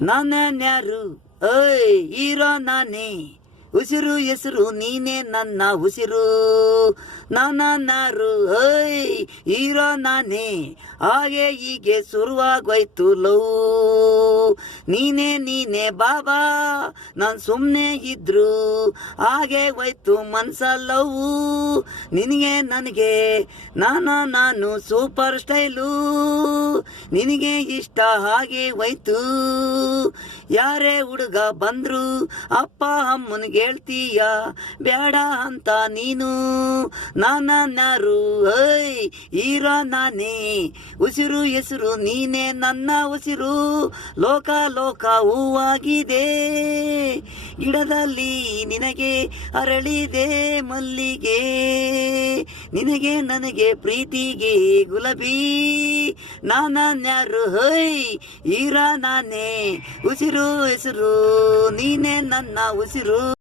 ನಾನ್ಯಾರು ಓಯ್ ಹೀರೋ ನಾನೇ, ಉಸಿರು ಹೆಸರು ನೀನೇ ನನ್ನ ಉಸಿರು. ನಾನಾರು ಓಯ್ ಹೀರೋ ನಾನೇ, ಹಾಗೆ ಹೀಗೆ ಶುರುವಾಗೋಯ್ತು ಲವ್. ನೀನೇ ಬಾಬಾ, ನಾನು ಸುಮ್ಮನೆ ಇದ್ರು ಹಾಗೆ ಹೋಯ್ತು ಮನ್ಸ ಲವ್. ನಿನಗೆ ನನಗೆ ನಾನು ಸೂಪರ್ ಸ್ಟೈಲು, ನಿನಗೆ ಇಷ್ಟ ಹಾಗೆ ಹೋಯ್ತು. ಯಾರೇ ಹುಡುಗ ಬಂದ್ರು ಅಪ್ಪ ಅಮ್ಮನಿಗೆ ಹೇಳ್ತೀಯ ಬೇಡ ಅಂತ ನೀನು. ನಾನ್ಯಾರು ಓಯ್ ಹೀರೋ ನಾನೇ, ಉಸಿರು ಹೆಸರು ನೀನೇ ನನ್ನ ಉಸಿರು. ಲೋಕ ಲೋಕ ಹೂವಾಗಿದೆ, ಗಿಡದಲ್ಲಿ ನಿನಗೆ ಅರಳಿದೆ ಮಲ್ಲಿಗೆ. ನಿನಗೆ ನನಗೆ ಪ್ರೀತಿಗೆ ಗುಲಾಬಿ. ನಾನ್ಯಾರು ಓಯ್ ಹೀರೋ ನಾನೇ, ಉಸಿರು ಹೆಸರು ನೀನೇ ನನ್ನ ಉಸಿರು.